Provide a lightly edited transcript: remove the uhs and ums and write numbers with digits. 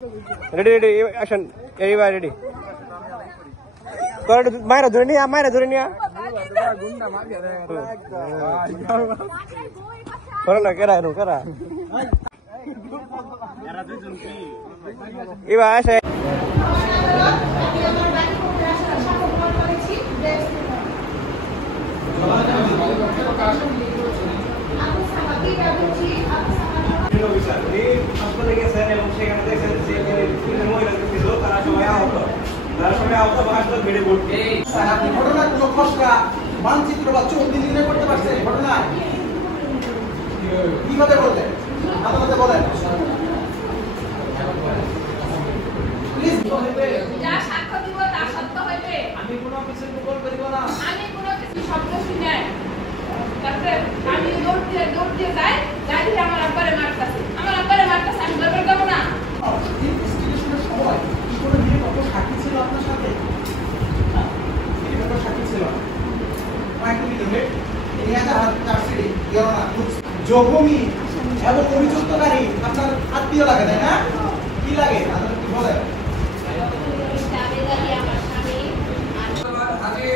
Ready, ready, action. Everybody ready. Mayra ধরে নিয়া, Mayra ধরে নিয়া। করো না, কেরা এরো, কেরা। এবার আসে। মানচিত্র বা 34 দিনে করতে পারছে ঘটনা কিভাবে বললেন আদালতে বলেন প্লিজ যা সাক্ষ্য দিব তা সত্য হইবে আমি কোনো কিছু গোল করিব না আমি কোনো কিছু শব্দ শুনে তারপরে আমি দৌড় দিয়ে যাই গাড়ি আমার আব্বারে মারতাছে আমি দরবার যাব না ইনভেস্টিগেশনের সময় কি কোনো নিরপেক্ষ সাক্ষী ছিল আপনার সাথে নিরপেক্ষ সাক্ষী ছিল জখমি এবং অভিযুক্তকারী আপনার আত্মীয় লাগে তাই না কি লাগে কি বলেন আমার স্বামী